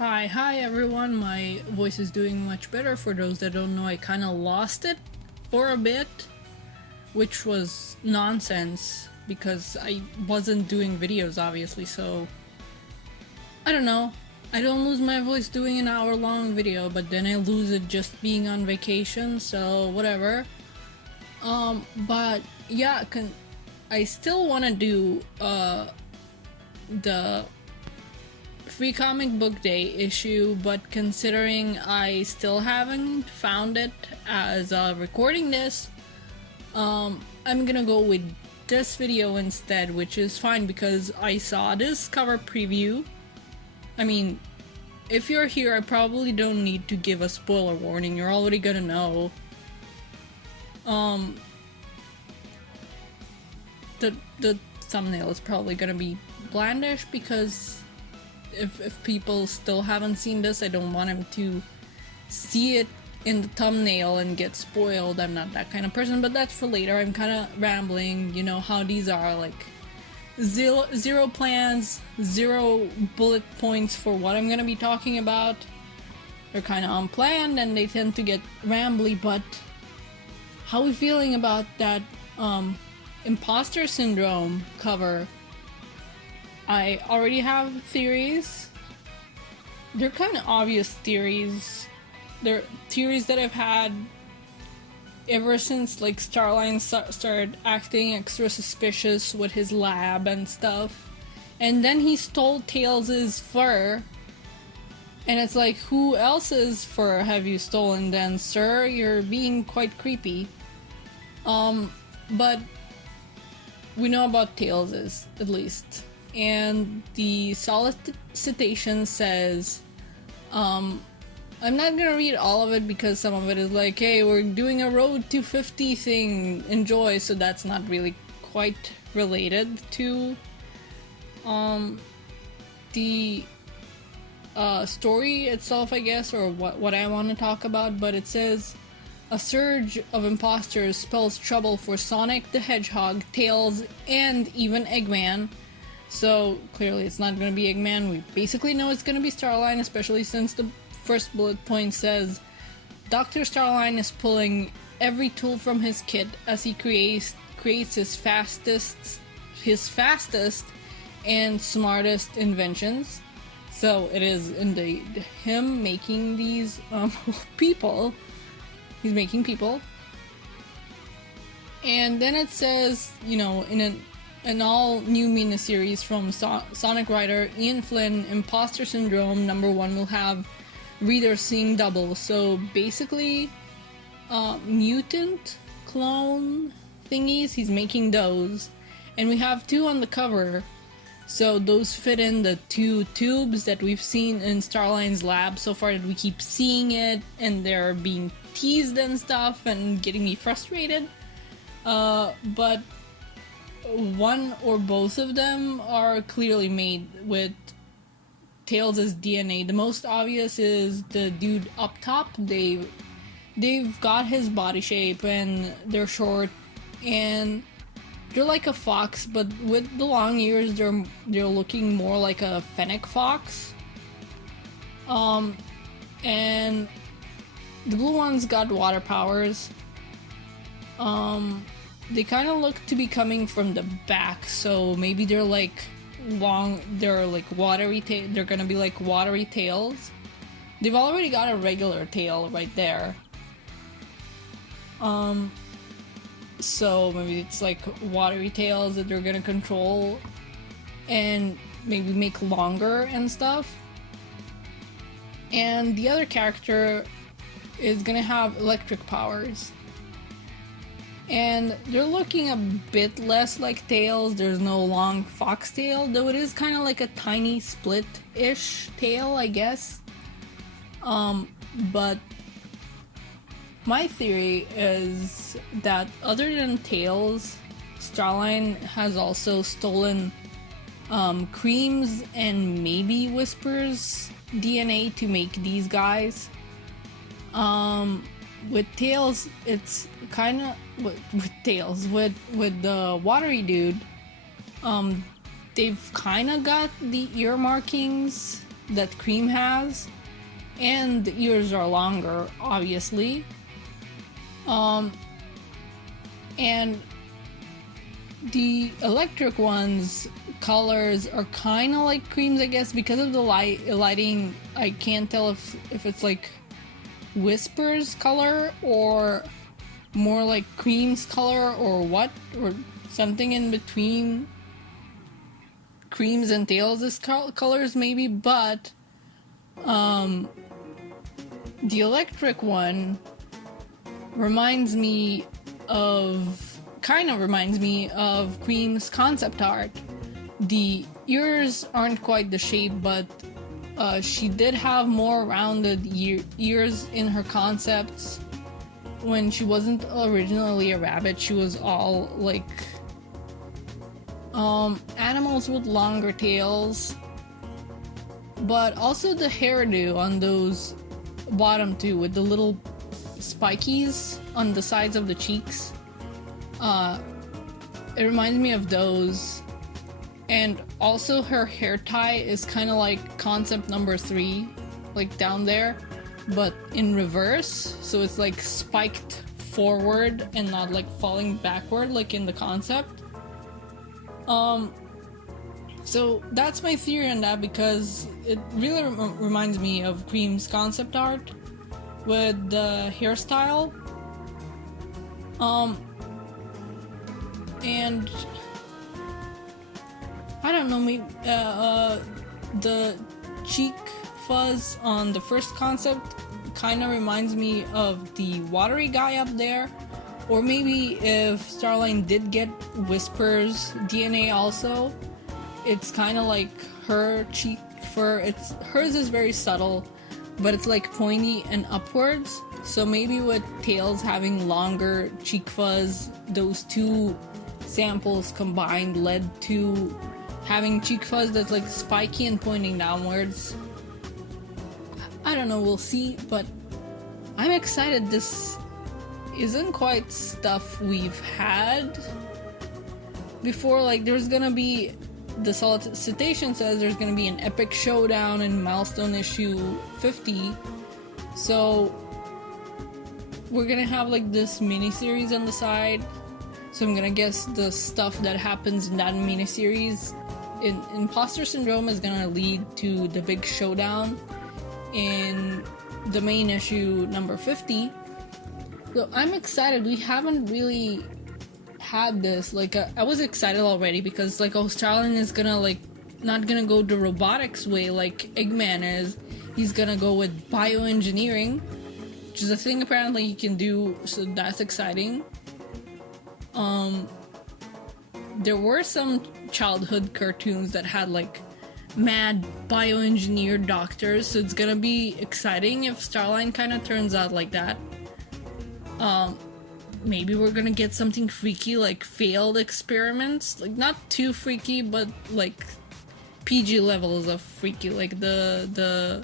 Hi everyone, my voice is doing much better. For those that don't know, I kind of lost it for a bit, which was nonsense because I wasn't doing videos obviously, so I don't know. I don't lose my voice doing an hour-long video, but then I lose it just being on vacation, so whatever. But yeah, I still want to do the Free Comic Book Day issue, but considering I still haven't found it as recording this, I'm gonna go with this video instead, which is fine because I saw this cover preview. I mean, if you're here, I probably don't need to give a spoiler warning, you're already gonna know. The thumbnail is probably gonna be blandish because if people still haven't seen this, I don't want them to see it in the thumbnail and get spoiled. I'm not that kind of person, but that's for later. I'm kind of rambling, you know how these are, like zero plans, zero bullet points for what I'm gonna be talking about. They're kind of unplanned and they tend to get rambly, but how are we feeling about that Impostor Syndrome cover? I already have theories. They're kind of obvious theories. They're theories that I've had ever since like Starline started acting extra suspicious with his lab and stuff. And then he stole Tails' fur. And it's like, who else's fur have you stolen then, sir? You're being quite creepy. But we know about Tails' at least. And the solicitation says, I'm not gonna read all of it because some of it is like, hey, we're doing a road to 50 thing, enjoy, so that's not really quite related to the story itself, I guess, or what I want to talk about. But it says, a surge of imposters spells trouble for Sonic the Hedgehog, Tails, and even Eggman. So clearly it's not going to be Eggman. We basically know it's going to be Starline, especially since the first bullet point says Dr. Starline is pulling every tool from his kit as he creates his fastest and smartest inventions. So it is indeed him making these people. He's making people. And then it says, you know, in an all-new miniseries from Sonic writer Ian Flynn, Impostor Syndrome #1 will have readers seeing double. So basically, mutant clone thingies, he's making those. And we have two on the cover. So those fit in the two tubes that we've seen in Starline's lab so far, that we keep seeing it and they're being teased and stuff and getting me frustrated. But one or both of them are clearly made with Tails' DNA. The most obvious is the dude up top. They've got his body shape and they're short and they're like a fox, but with the long ears they're looking more like a fennec fox. And the blue one's got water powers. They kind of look to be coming from the back, so maybe they're like watery they're gonna be like watery tails. They've already got a regular tail right there. So maybe it's like watery tails that they're gonna control and maybe make longer and stuff. And the other character is gonna have electric powers. And they're looking a bit less like Tails. There's no long fox tail, though it is kind of like a tiny split-ish tail, I guess. But my theory is that other than Tails, Starline has also stolen Cream's and maybe Whisper's DNA to make these guys. With Tails, it's kind of with the watery dude. They've kind of got the ear markings that Cream has, and the ears are longer, obviously. And the electric ones colors are kind of like Cream's, I guess, because of the lighting. I can't tell if it's like Whisper's color or more like Cream's color or what, or something in between Cream's and Tails' colors maybe. But the electric one reminds me of Cream's concept art. The ears aren't quite the shape, but she did have more rounded ears in her concepts. When she wasn't originally a rabbit, she was all like animals with longer tails. But also the hairdo on those bottom two with the little spikies on the sides of the cheeks. It reminds me of those. And also her hair tie is kind of like concept number 3, like down there, but in reverse. So it's like spiked forward and not like falling backward like in the concept. So that's my theory on that, because it really reminds me of Cream's concept art with the hairstyle. And I don't know, maybe the cheek fuzz on the first concept kind of reminds me of the watery guy up there. Or maybe if Starline did get Whisper's DNA also, it's kind of like her cheek fur. Hers is very subtle, but it's like pointy and upwards. So maybe with Tails having longer cheek fuzz, those two samples combined led to having cheek fuzz that's like spiky and pointing downwards. I don't know, we'll see, but I'm excited. This isn't quite stuff we've had before. Like, there's gonna be, the solicitation says there's gonna be an epic showdown in milestone issue 50, so we're gonna have like this mini-series on the side. So I'm gonna guess the stuff that happens in that mini-series in Impostor Syndrome is gonna lead to the big showdown in the main issue number 50. So I'm excited. We haven't really had this. Like, I was excited already because like Australian is gonna like not gonna go the robotics way like Eggman is. He's gonna go with bioengineering, which is a thing apparently he can do, so that's exciting. There were some childhood cartoons that had like mad bioengineered doctors, so it's gonna be exciting if Starline kind of turns out like that. Maybe we're gonna get something freaky like failed experiments, like not too freaky, but like PG levels of freaky, like the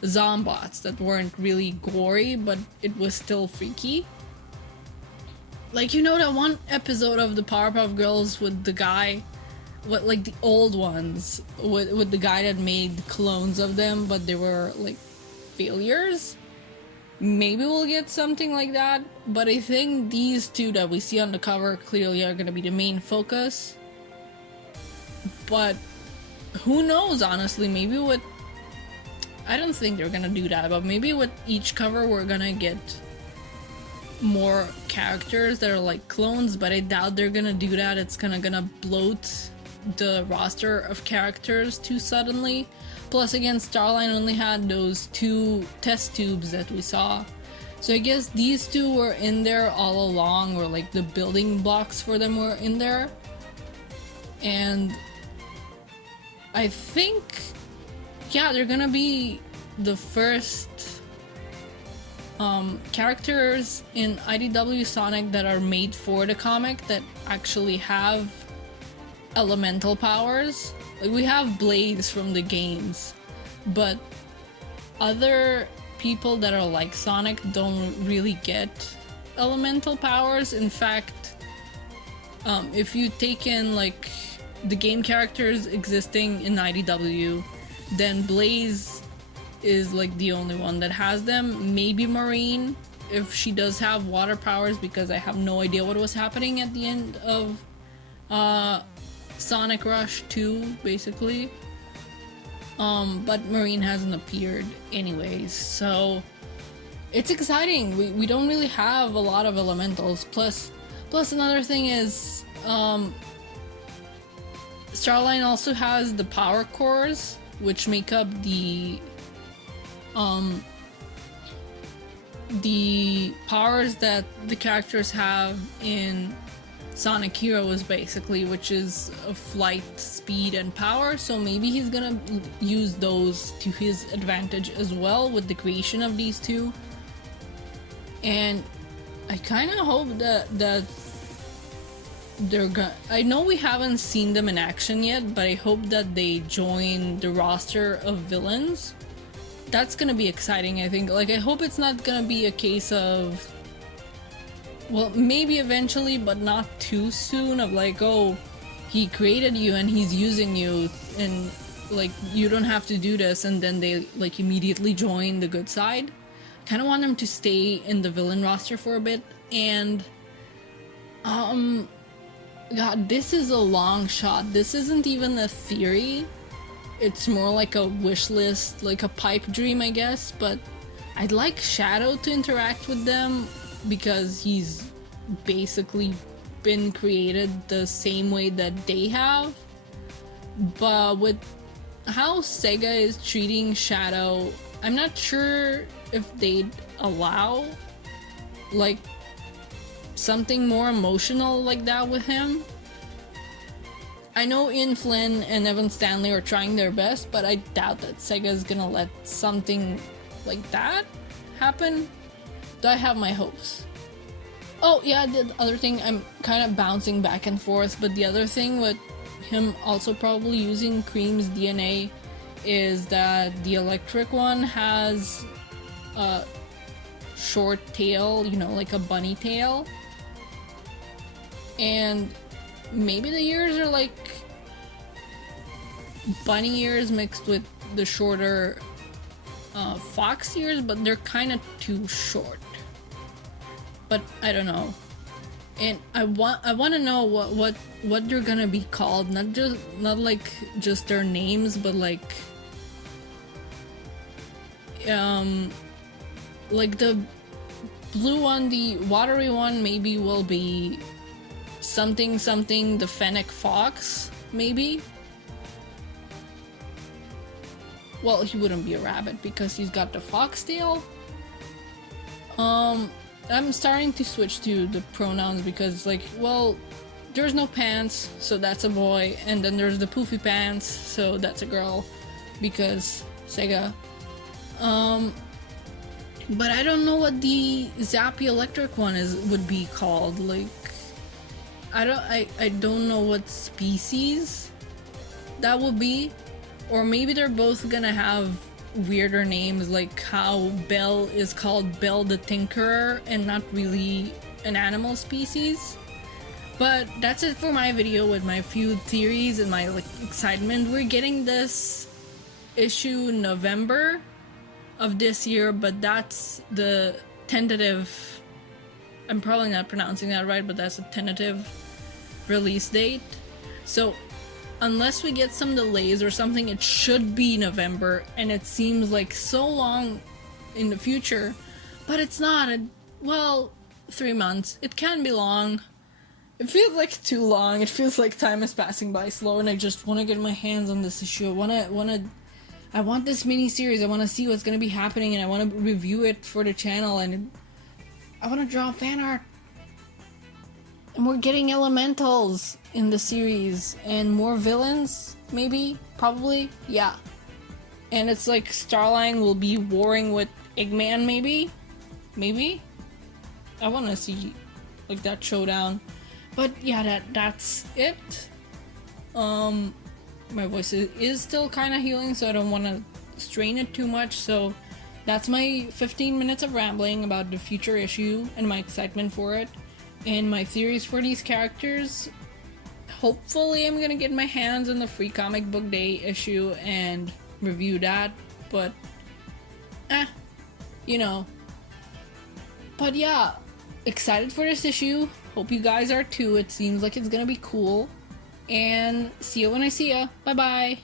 Zombots that weren't really gory, but it was still freaky. Like, you know that one episode of the Powerpuff Girls with the guy, like the old ones, with the guy that made clones of them, but they were like failures? Maybe we'll get something like that, but I think these two that we see on the cover clearly are gonna be the main focus. But who knows, honestly, maybe with... I don't think they're gonna do that, but maybe with each cover we're gonna get more characters that are like clones, but I doubt they're gonna do that. It's gonna bloat the roster of characters too suddenly. Plus, again, Starline only had those 2 test tubes that we saw. So I guess these 2 were in there all along, or like the building blocks for them were in there. And I think, yeah, they're gonna be the first characters in IDW Sonic that are made for the comic that actually have elemental powers. Like, we have Blades from the games, but other people that are like Sonic don't really get elemental powers. In fact, if you take in like the game characters existing in IDW, then Blaze is like the only one that has them. Maybe Marine, if she does have water powers, because I have no idea what was happening at the end of Sonic Rush 2, basically. But Marine hasn't appeared anyways, so it's exciting. We don't really have a lot of elementals. Plus another thing is, Starline also has the power cores, which make up the powers that the characters have in Sonic Heroes, basically, which is a flight, speed, and power. So maybe he's gonna use those to his advantage as well with the creation of these two. And I kind of hope that they're gonna... I know we haven't seen them in action yet, but I hope that they join the roster of villains. That's gonna be exciting, I think. Like, I hope it's not gonna be a case of... well, maybe eventually, but not too soon, of like, oh, he created you and he's using you, and like, you don't have to do this, and then they like immediately join the good side. Kind of want them to stay in the villain roster for a bit. And God, this is a long shot. This isn't even a theory. It's more like a wish list, like a pipe dream, I guess. But I'd like Shadow to interact with them, because he's basically been created the same way that they have. But with how Sega is treating Shadow, I'm not sure if they'd allow like something more emotional like that with him. I know Ian Flynn and Evan Stanley are trying their best, but I doubt that Sega's gonna let something like that happen. Though I have my hopes. Oh yeah, the other thing, I'm kind of bouncing back and forth, but the other thing with him also probably using Cream's DNA is that the electric one has a short tail, you know, like a bunny tail. And maybe the ears are like bunny ears mixed with the shorter fox ears, but they're kind of too short. But I don't know. And I want to know what they're gonna be called, not like just their names, but like the blue one, the watery one, maybe will be something the Fennec Fox, maybe. Well, he wouldn't be a rabbit because he's got the foxtail. I'm starting to switch to the pronouns because, like, well, there's no pants, so that's a boy, and then there's the poofy pants, so that's a girl, because Sega. But I don't know what the Zappy Electric one would be called. Like, I don't know what species that would be, or maybe they're both gonna have weirder names, like how Belle is called Belle the Tinkerer and not really an animal species. But that's it for my video with my few theories and my like excitement. We're getting this issue in November of this year, but that's the tentative, I'm probably not pronouncing that right, but that's a tentative release date. So unless we get some delays or something, it should be November, and it seems like so long in the future, but it's not. Well, 3 months. It can be long. It feels like too long. It feels like time is passing by slow, and I just want to get my hands on this issue. I want this mini-series. I want to see what's going to be happening, and I want to review it for the channel, and I want to draw fan art. And we're getting elementals in the series, and more villains, maybe, probably, yeah. And it's like Starline will be warring with Eggman, maybe? I want to see like that showdown. But yeah, that's it. My voice is still kind of healing, so I don't want to strain it too much, so that's my 15 minutes of rambling about the future issue and my excitement for it. And my theories for these characters. Hopefully I'm gonna get my hands on the Free Comic Book Day issue and review that, but you know. But yeah, excited for this issue. Hope you guys are too. It seems like it's gonna be cool. And see you when I see ya. Bye bye.